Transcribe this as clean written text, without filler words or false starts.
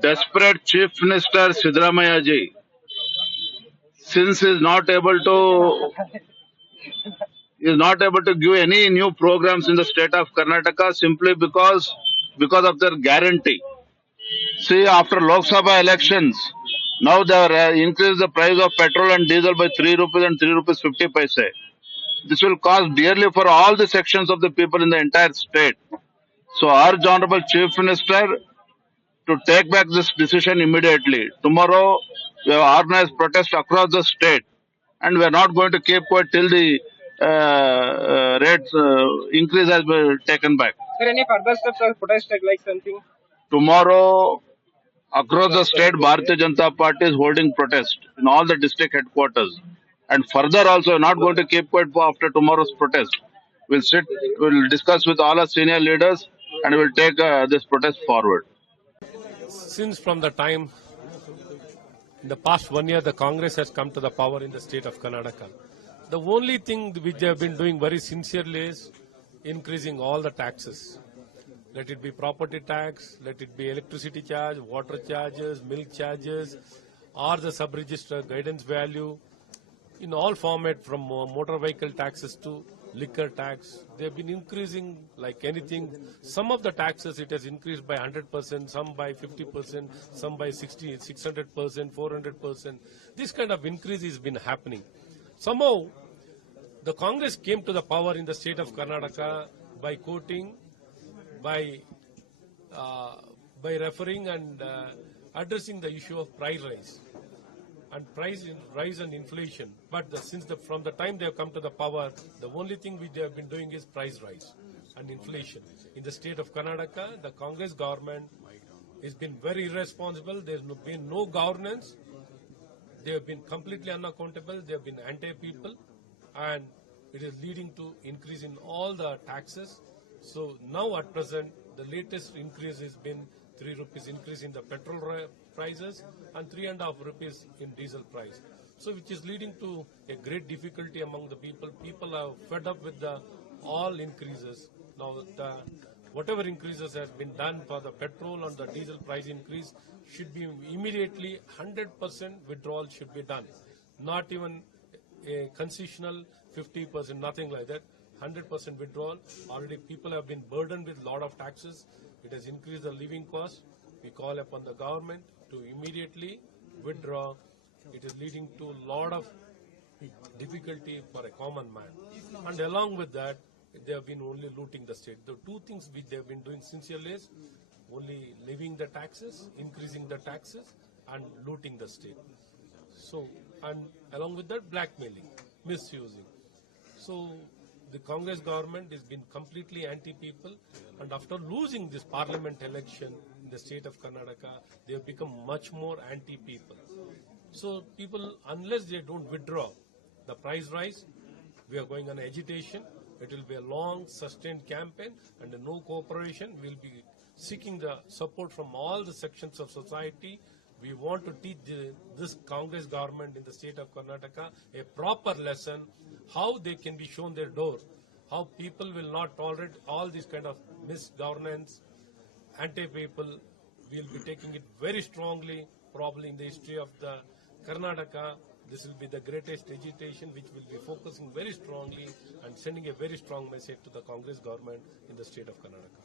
desperate Chief Minister Siddaramaiah ji, since is not able to give any new programs in the state of Karnataka simply because of their guarantee. See, after Lok Sabha elections, now they are increased the price of petrol and diesel by 3 rupees and 3 rupees 50 paise. This will cost dearly for all the sections of the people in the entire state. So, urge Honorable Chief Minister to take back this decision immediately. Tomorrow, we have organized protest across the state, and we are not going to keep quiet till the rates increase has been taken back. Sir, any further steps or protest like something? Tomorrow, across the state, Bharatiya Janata Party is holding protest in all the district headquarters. And further also, we are not going to keep quiet after tomorrow's protest. We'll discuss with all our senior leaders, and we'll take this protest forward. Since from the time in the past 1 year the Congress has come to the power in the state of Karnataka, the only thing which they have been doing very sincerely is increasing all the taxes. Let it be property tax, let it be electricity charge, water charges, milk charges, or the sub-register guidance value, in all format from motor vehicle taxes to liquor tax. They have been increasing like anything. Some of the taxes it has increased by 100%, some by 50%, some by 600%, 400%. This kind of increase has been happening. Somehow, the Congress came to the power in the state of Karnataka by quoting, by referring and addressing the issue of price rise and price rise and inflation. But from the time they have come to the power, the only thing which they have been doing is price rise and inflation. In the state of Karnataka, the Congress government has been very irresponsible. There has been no governance. They have been completely unaccountable. They have been anti-people, and it is leading to increase in all the taxes. So now at present, the latest increase has been 3 rupees increase in the petrol prices and 3.5 rupees in diesel price. So which is leading to a great difficulty among the people. People are fed up with all increases. Now whatever increases has been done for the petrol and the diesel price increase should be immediately 100% withdrawal should be done. Not even a concessional 50%, nothing like that. 100% withdrawal. Already people have been burdened with a lot of taxes. It has increased the living cost. We call upon the government to immediately withdraw. It is leading to a lot of difficulty for a common man. And along with that, they have been only looting the state. The two things which they have been doing sincerely is only levying the taxes, increasing the taxes, and looting the state. So, and along with that, blackmailing, misusing. So, the Congress government has been completely anti-people, and after losing this parliament election in the state of Karnataka, they have become much more anti-people. So people, unless they don't withdraw the price rise, we are going on agitation. It will be a long, sustained campaign, and no cooperation. We will be seeking the support from all the sections of society. We want to teach this Congress government in the state of Karnataka a proper lesson, how they can be shown their door, how people will not tolerate all this kind of misgovernance, anti-people. We will be taking it very strongly, probably in the history of the Karnataka. This will be the greatest agitation which will be focusing very strongly and sending a very strong message to the Congress government in the state of Karnataka.